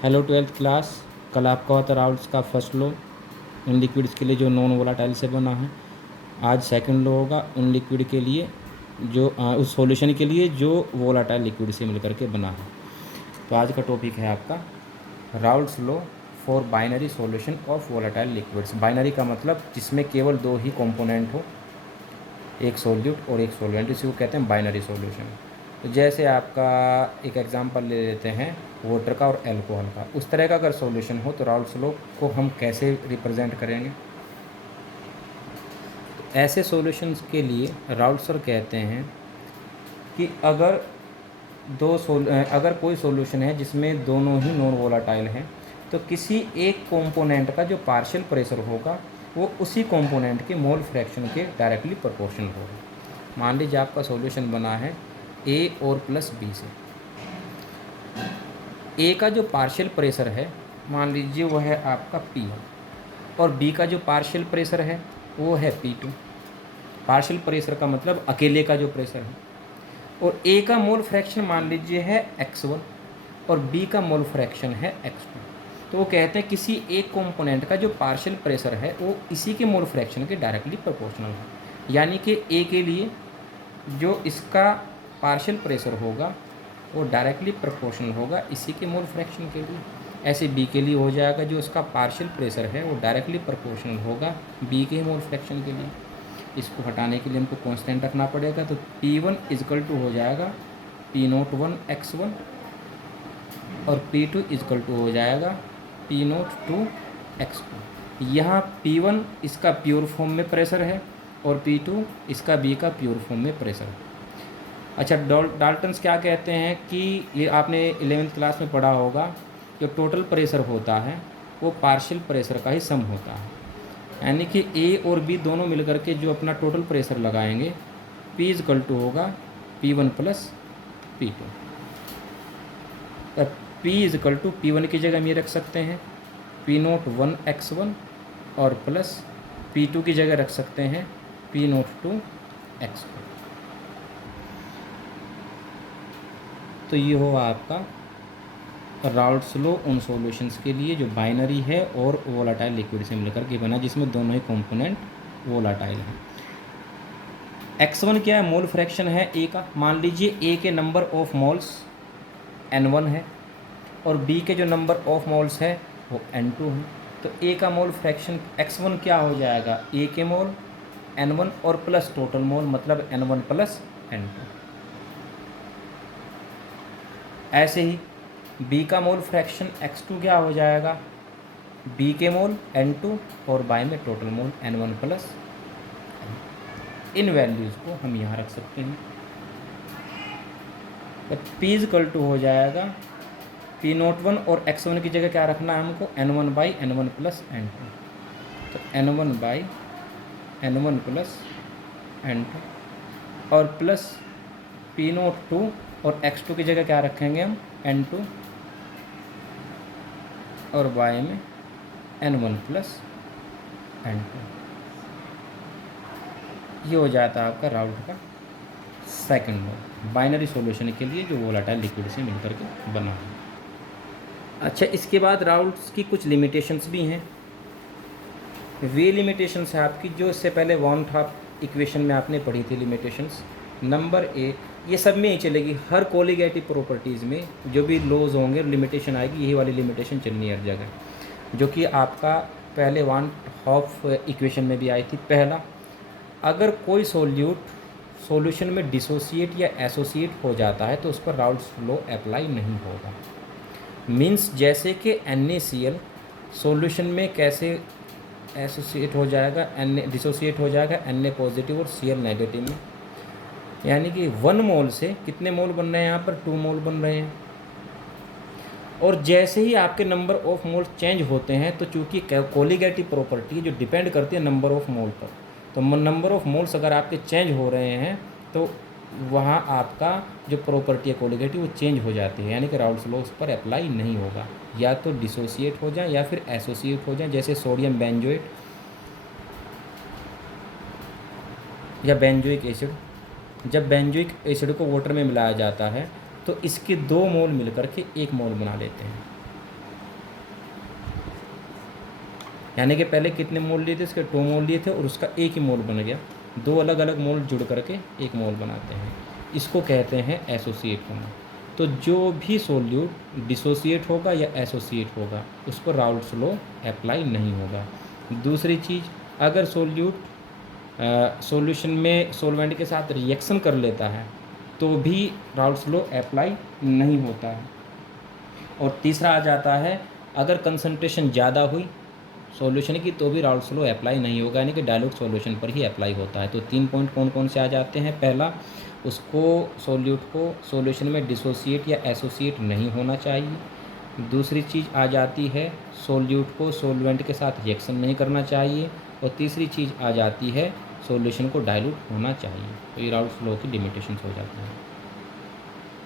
Hello 12th class. कल आपका होता राउल्ट्स का फर्स्ट लॉ उन लिक्विड्स के लिए जो नॉन वोलाटाइल से बना है। आज सेकंड लॉ होगा उन लिक्विड के लिए जो उस सॉल्यूशन के लिए जो वोलाटाइल लिक्विड से मिलकर के बना है। तो आज का टॉपिक है आपका Raoult's law for binary solution of volatile liquids. Binary का मतलब जिसमें केवल दो ही कंपोनेंट हो, एक सॉल्यूट और एक सॉल्वेंट, इसी को कहते हैं बाइनरी सॉल्यूशन। तो जैसे आपका एक एग्जांपल ले लेते हैं वाटर का और अल्कोहल का। उस तरह का अगर सॉल्यूशन हो तो राउल्ट्स लॉ को हम कैसे रिप्रेजेंट करेंगे? तो ऐसे सॉल्यूशंस के लिए राउल्ट्स लॉ कहते हैं कि अगर कोई सॉल्यूशन है जिसमें दोनों ही नॉन वोलाटाइल हैं तो किसी एक कंपोनेंट का जो पार्शियल प्रेशर होगा वो उसी कंपोनेंट के मोल फ्रैक्शन के डायरेक्टली प्रोपोर्शनल होगा। मान लीजिए आपका सॉल्यूशन बना है ए और प्लस बी से। ए का जो पार्शियल प्रेशर है मान लीजिए वो है आपका पी और बी का जो पार्शियल प्रेशर है वो है P2। पार्शियल प्रेशर का मतलब अकेले का जो प्रेशर है। और ए का मोल फ्रैक्शन मान लीजिए है x1 और बी का मोल फ्रैक्शन है x2। तो वो कहते हैं किसी एक कंपोनेंट का जो पार्शियल प्रेशर है वो इसी के मोल फ्रैक्शन के डायरेक्टली प्रोपोर्शनल है। यानी कि ए के लिए जो इसका पार्शियल प्रेशर होगा वो डायरेक्टली प्रोपोर्शनल होगा इसी के मोल फ्रैक्शन के लिए। ऐसे बी के लिए हो जाएगा जो उसका पार्शियल प्रेशर है वो डायरेक्टली प्रोपोर्शनल होगा बी के मोल फ्रैक्शन के लिए। इसको हटाने के लिए हमको कांस्टेंट रखना पड़ेगा। तो P1 इजकल टू हो जाएगा P01 x1 और P2 इजकल टू हो जाएगा P02 x2। यहाँ P1 इसका प्योर फॉर्म में प्रेशर है और P2 इसका बी का प्योर फॉर्म में प्रेशर है। अच्छा, डाल्टन्स क्या कहते हैं कि ये आपने 11th क्लास में पढ़ा होगा, जो टोटल प्रेशर होता है वो पार्शियल प्रेशर का ही सम होता है। यानी कि ए और बी दोनों मिलकर के जो अपना टोटल प्रेशर लगाएंगे P इजकल टू होगा P1 plus P2। P is equal to P1 की जगह हम ये रख सकते हैं P01 x1 और प्लस P2 की जगह रख सकते हैं P02 x2। तो ये होगा आपका राउल्ट्स लॉ उन सॉल्यूशंस के लिए जो बाइनरी है और वोलाटाइल लिक्विड से मिलकर के बना, जिसमें दोनों ही कंपोनेंट वोलाटाइल हैं। x1 क्या है? मोल फ्रैक्शन है ए का। मान लीजिए ए के नंबर ऑफ मोल्स n1 है और बी के जो नंबर ऑफ मोल्स है वो n2 है। तो ए का मोल फ्रैक्शन x1 क्या हो जाएगा? ए के मोल n1 और प्लस टोटल मोल मतलब n1 प्लस n2। ऐसे ही बी का मोल फ्रैक्शन x2 क्या हो जाएगा? बी के मोल n2 और बाय में टोटल मोल n1 प्लस। इन वैल्यूज़ को हम यहाँ रख सकते हैं। तो P इजकल टू हो जाएगा P01 और x1 की जगह क्या रखना है हमको? n1 by n1 plus n2। तो n1 by n1 plus n2 और प्लस P02 और x2 की जगह क्या रखेंगे हम? n2 और बाय में n1 प्लस n2। ये हो जाता है आपका राउल्ट का सेकंड लॉ बाइनरी सॉल्यूशन के लिए जो वोलाटाइल लिक्विड से मिलकर के बना है। अच्छा, इसके बाद राउल्ट्स की कुछ लिमिटेशंस भी हैं। वे लिमिटेशंस है आपकी जो इससे पहले वन टॉप इक्वेशन में आपने पढ़ी थी लिमिटेशंस। नंबर 1, ये सब में ही चलेगी, हर कोलिगेटिव प्रॉपर्टीज़ में जो भी लॉज होंगे लिमिटेशन आएगी, यही वाली लिमिटेशन चलनी है हर जगह, जो कि आपका पहले वन टॉप इक्वेशन में भी आई थी। पहला, अगर कोई सॉल्यूशन में डिसोसिएट या एसोसिएट हो जाता है तो उस पर राउल्ट्स लॉ अप्लाई नहीं होगा। मीन्स जैसे कि NaCl सॉल्यूशन में कैसे एसोसिएट हो जाएगा, डिसोसिएट हो जाएगा Na पॉजिटिव और Cl नेगेटिव में। यानी कि 1 मोल से कितने मोल बन रहे हैं? यहाँ पर 2 मोल बन रहे हैं। और जैसे ही आपके नंबर ऑफ मोल चेंज होते हैं तो चूँकि कोलिगेटिव प्रॉपर्टी है जो डिपेंड करती है नंबर ऑफ मोल पर, तो नंबर ऑफ मोल्स अगर आपके चेंज हो रहे हैं तो वहाँ आपका जो प्रॉपर्टी है कोलिगेटिव वो चेंज हो जाती है। यानी कि राउल्ट्स लॉ उस पर अप्लाई नहीं होगा, या तो डिसोसिएट हो जाए या फिर एसोसिएट हो जाए। जैसे सोडियम बेंजोएट या बेंजोइक एसिड, जब बेंजोइक एसिड को वाटर में मिलाया जाता है तो इसके 2 मोल मिलकर के 1 मोल बना लेते हैं। यानी कि पहले कितने मोल लिए थे, इसके 2 मोल लिए थे और उसका एक ही मोल बन गया। 2 अलग अलग मोल जुड़ करके एक मोल बनाते हैं, इसको कहते हैं एसोसिएट होना। तो जो भी सोल्यूट डिसोसिएट होगा या एसोसिएट होगा उस पर राउल्ट्स लॉ अप्लाई नहीं होगा। दूसरी चीज़, अगर सोल्यूट सॉल्यूशन में सॉल्वेंट के साथ रिएक्शन कर लेता है तो भी राउल्ट्स लॉ अप्लाई नहीं होता है। और तीसरा आ जाता है, अगर कंसंट्रेशन ज़्यादा हुई सॉल्यूशन की तो भी राउल्ट्स लॉ अप्लाई नहीं होगा, यानी कि डाइल्यूट सॉल्यूशन पर ही अप्लाई होता है। तो 3 पॉइंट कौन कौन से आ जाते हैं। पहला, उसको सोल्यूट को सॉल्यूशन में डिसोसिएट या एसोसिएट नहीं होना चाहिए। दूसरी चीज़ आ जाती है, सोल्यूट को सॉल्वेंट के साथ रिएक्शन नहीं करना चाहिए। और तीसरी चीज़ आ जाती है, सॉल्यूशन को डाइल्यूट होना चाहिए। तो ये राउल्ट्स लॉ की लिमिटेशंस हो जाती हैं।